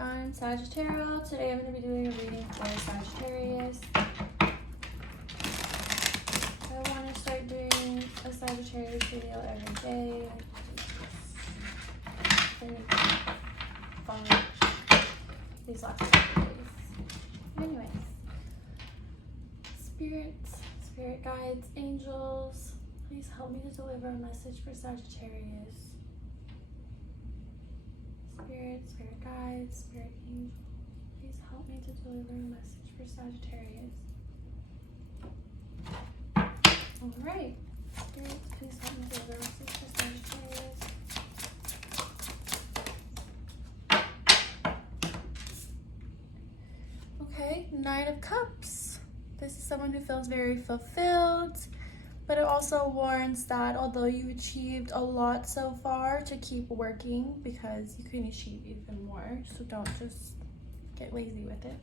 I'm Sagittarius. Today I'm going to be doing a reading for Sagittarius. I want to start doing a Sagittarius video every day. These last couple days. Anyways, spirits, spirit guides, angels, please help me to deliver a message for Sagittarius. Spirit guides, spirit angel, please help me to deliver a message for Sagittarius. Alright, spirits, please help me deliver a message for Sagittarius. Okay, Knight of Cups. This is someone who feels very fulfilled, but it also warns that although you've achieved a lot so far, to keep working because you can achieve even more. So don't just get lazy with it.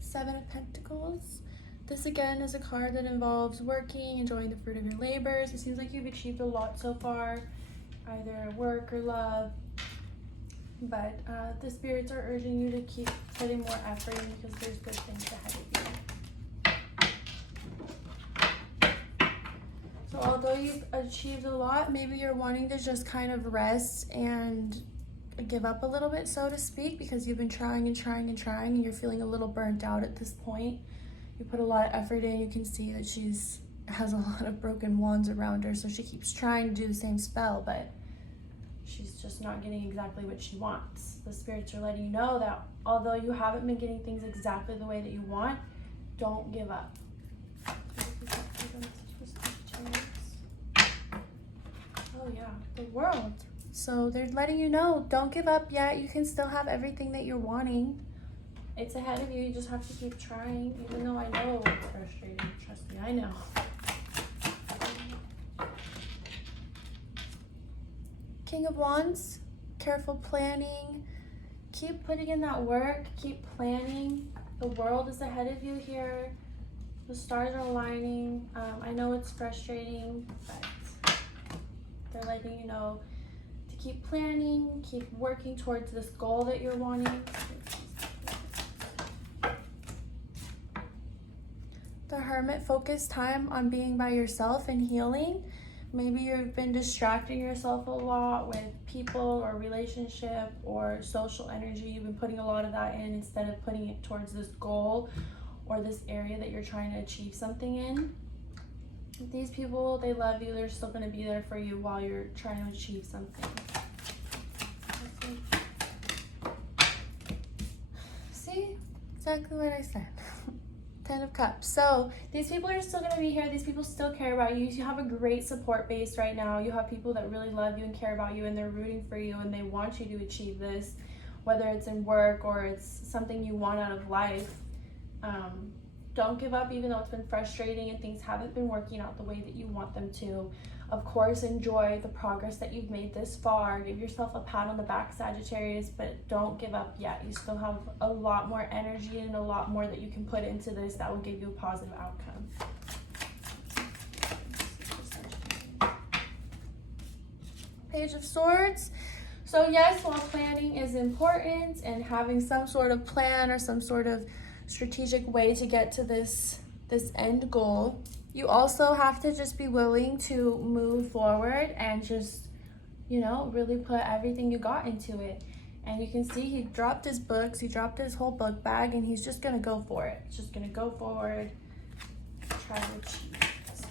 Seven of Pentacles. This again is a card that involves working, enjoying the fruit of your labors. It seems like you've achieved a lot so far, either at work or love. But the spirits are urging you to keep putting more effort in because there's good things ahead of you. So although you've achieved a lot, maybe you're wanting to just kind of rest and give up a little bit, so to speak, because you've been trying and you're feeling a little burnt out at this point. You put a lot of effort in. You can see that has a lot of broken wands around her, so she keeps trying to do the same spell, but she's just not getting exactly what she wants. The spirits are letting you know that although you haven't been getting things exactly the way that you want, don't give up. Oh yeah, the World. So they're letting you know, don't give up yet. You can still have everything that you're wanting. It's ahead of you. You just have to keep trying, even though I know it's frustrating. Trust me, I know. King of Wands, careful planning. Keep putting in that work, keep planning. The world is ahead of you here. The stars are aligning. I know it's frustrating, but they're letting you know to keep planning, keep working towards this goal that you're wanting. The Hermit, focus time on being by yourself and healing. Maybe you've been distracting yourself a lot with people or relationship or social energy. You've been putting a lot of that in instead of putting it towards this goal or this area that you're trying to achieve something in. These people, they love you. They're still going to be there for you while you're trying to achieve something. See? Exactly what I said. 10 of Cups. So these people are still going to be here. These people still care about you. You have a great support base right now. You have people that really love you and care about you, and they're rooting for you, and they want you to achieve this, whether it's in work or it's something you want out of life. Don't give up, even though it's been frustrating and things haven't been working out the way that you want them to. Of course, enjoy the progress that you've made this far. Give yourself a pat on the back, Sagittarius, but don't give up yet. You still have a lot more energy and a lot more that you can put into this that will give you a positive outcome. Page of Swords. So yes, while planning is important and having some sort of plan or some sort of strategic way to get to this end goal, you also have to just be willing to move forward and just, really put everything you got into it. And you can see he dropped his books, he dropped his whole book bag, and he's just gonna go for it. He's just gonna go forward, try to achieve this.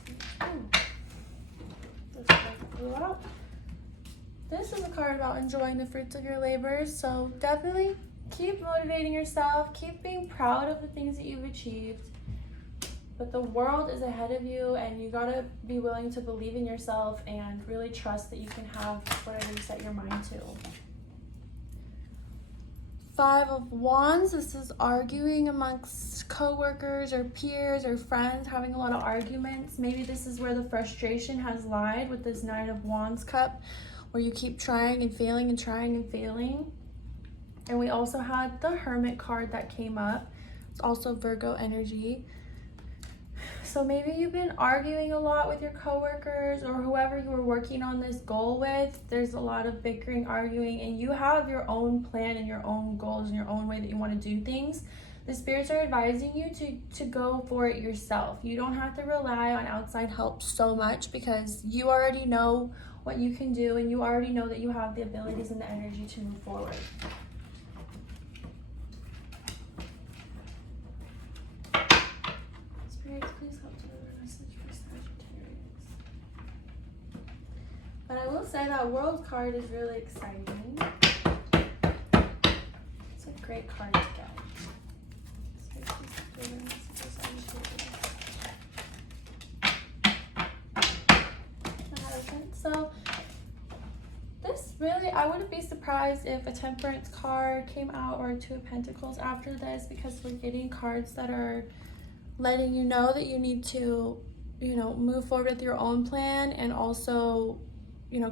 This card flew out. This is a card about enjoying the fruits of your labors, so definitely keep motivating yourself, keep being proud of the things that you've achieved. But the world is ahead of you, and you gotta be willing to believe in yourself and really trust that you can have whatever you set your mind to. 5 of Wands. This is arguing amongst co-workers or peers or friends, having a lot of arguments. Maybe this is where the frustration has lied with this 9 of Wands cup, where you keep trying and failing and trying and failing. And we also had the Hermit card that came up. It's also Virgo energy. So maybe you've been arguing a lot with your coworkers or whoever you were working on this goal with. There's a lot of bickering, arguing, and you have your own plan and your own goals and your own way that you want to do things. The spirits are advising you to go for it yourself. You don't have to rely on outside help so much because you already know what you can do and you already know that you have the abilities and the energy to move forward. Spirits, please help deliver a message for Sagittarius. But I will say that World card is really exciting. It's a great card to get. So this really, I wouldn't be surprised if a Temperance card came out or a Two of Pentacles after this, because we're getting cards that are letting you know that you need to, move forward with your own plan, and also,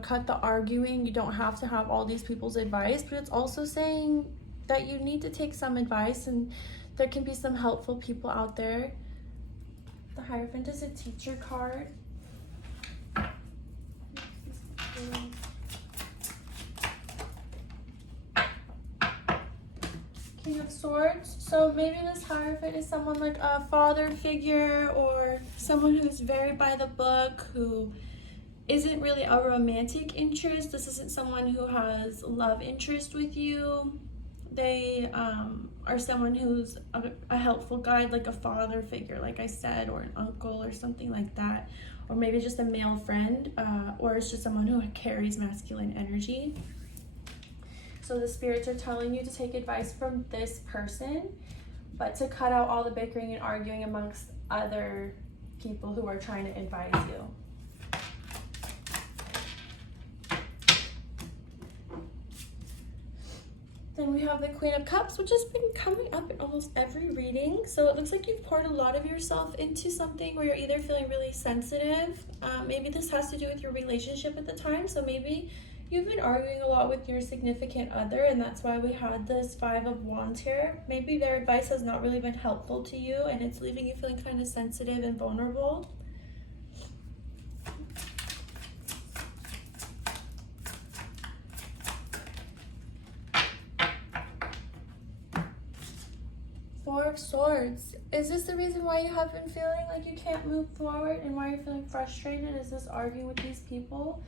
cut the arguing. You don't have to have all these people's advice, but it's also saying that you need to take some advice, and there can be some helpful people out there. The Hierophant is a teacher card. King of Swords. So maybe this Hierophant is someone like a father figure or someone who's very by the book, who isn't really a romantic interest. This isn't someone who has love interest with you. They are someone who's a helpful guide, like a father figure, like I said, or an uncle or something like that. Or maybe just a male friend, or it's just someone who carries masculine energy. So the spirits are telling you to take advice from this person, but to cut out all the bickering and arguing amongst other people who are trying to advise you. Then we have the Queen of Cups, which has been coming up in almost every reading. So it looks like you've poured a lot of yourself into something where you're either feeling really sensitive. Maybe this has to do with your relationship at the time. So maybe you've been arguing a lot with your significant other, and that's why we had this Five of Wands here. Maybe their advice has not really been helpful to you, and it's leaving you feeling kind of sensitive and vulnerable. Four of Swords. Is this the reason why you have been feeling like you can't move forward and why you're feeling frustrated? Is this arguing with these people?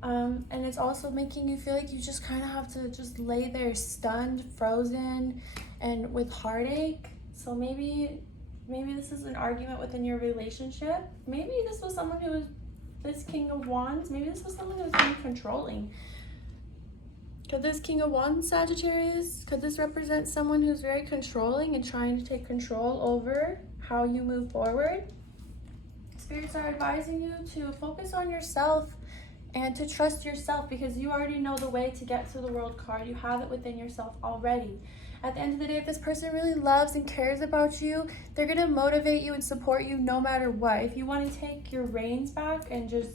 And it's also making you feel like you just kind of have to just lay there stunned, frozen, and with heartache. So maybe this is an argument within your relationship. Maybe this was someone who was this King of Wands. Maybe this was someone who was being controlling. Could this King of Wands, Sagittarius, could this represent someone who's very controlling and trying to take control over how you move forward? Spirits are advising you to focus on yourself and to trust yourself, because you already know the way to get to the World card. You have it within yourself already. At the end of the day, if this person really loves and cares about you, they're going to motivate you and support you no matter what. If you want to take your reins back and just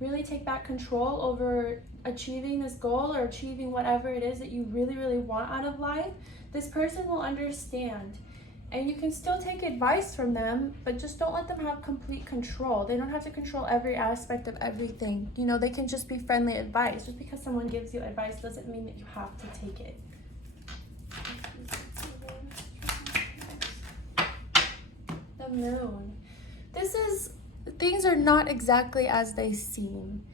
really take back control over achieving this goal or achieving whatever it is that you really, really want out of life, this person will understand. And you can still take advice from them, but just don't let them have complete control. They don't have to control every aspect of everything. They can just be friendly advice. Just because someone gives you advice doesn't mean that you have to take it. The Moon. Things are not exactly as they seem.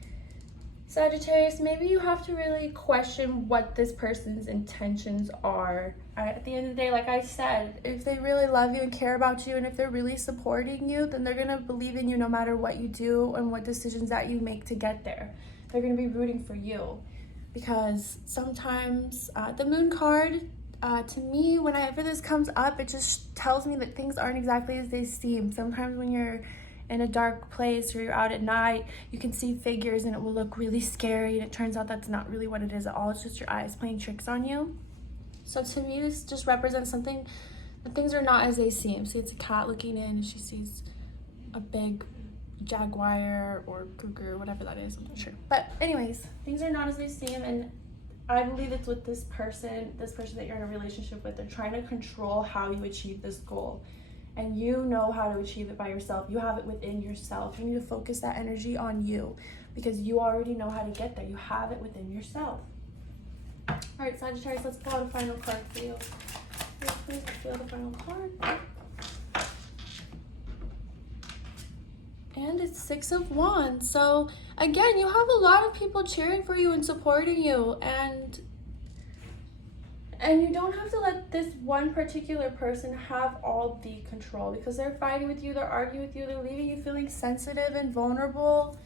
Sagittarius, maybe you have to really question what this person's intentions are. At the end of the day, like I said, if they really love you and care about you, and if they're really supporting you, then they're going to believe in you no matter what you do and what decisions that you make to get there. They're going to be rooting for you. Because sometimes the Moon card, to me, whenever this comes up, it just tells me that things aren't exactly as they seem. Sometimes when you're in a dark place or you're out at night, you can see figures and it will look really scary, and it turns out that's not really what it is at all. It's just your eyes playing tricks on you. So to me, this just represents something that things are not as they seem. See, it's a cat looking in and she sees a big jaguar or cougar or whatever that is. I'm not sure. But anyways, things are not as they seem, and I believe it's with this person that you're in a relationship with. They're trying to control how you achieve this goal. and you know how to achieve it by yourself. You have it within yourself. You need to focus that energy on you because you already know how to get there. You have it within yourself. All right, Sagittarius, let's pull out a final card for you. Please pull out the final card. And it's Six of Wands. So again, you have a lot of people cheering for you and supporting you, and you don't have to let this one particular person have all the control, because they're fighting with you, they're arguing with you, they're leaving you feeling sensitive and vulnerable.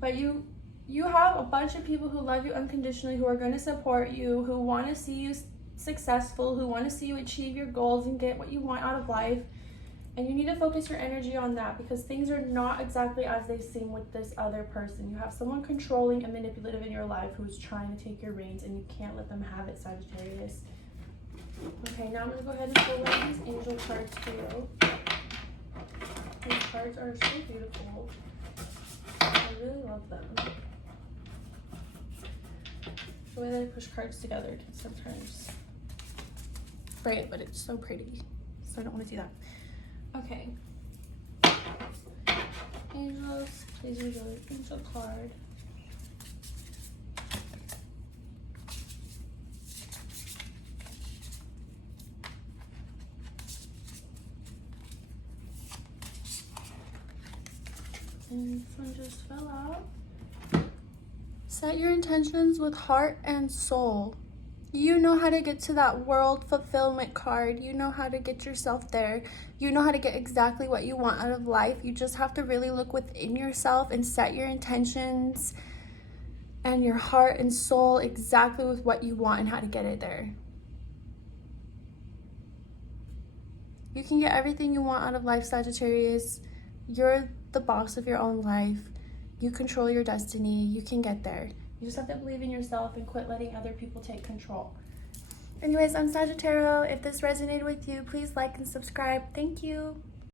But you have a bunch of people who love you unconditionally, who are going to support you, who want to see you successful, who want to see you achieve your goals and get what you want out of life. And you need to focus your energy on that, because things are not exactly as they seem with this other person. You have someone controlling and manipulative in your life who's trying to take your reins, and you can't let them have it, Sagittarius. Okay, now I'm going to go ahead and pull one of these angel cards for you. These cards are so beautiful. I really love them. The way that I push cards together can sometimes break, but it's so pretty. So I don't want to do that. Okay. Angels, please reveal an angel card. And this one just fell out. Set your intentions with heart and soul. You know how to get to that world fulfillment card. You know how to get yourself there. You know how to get exactly what you want out of life. You just have to really look within yourself and set your intentions and your heart and soul exactly with what you want and how to get it there. You can get everything you want out of life, Sagittarius. You're the boss of your own life. You control your destiny. You can get there. You just have to believe in yourself and quit letting other people take control. Anyways, I'm Sagittarius. If this resonated with you, please like and subscribe. Thank you.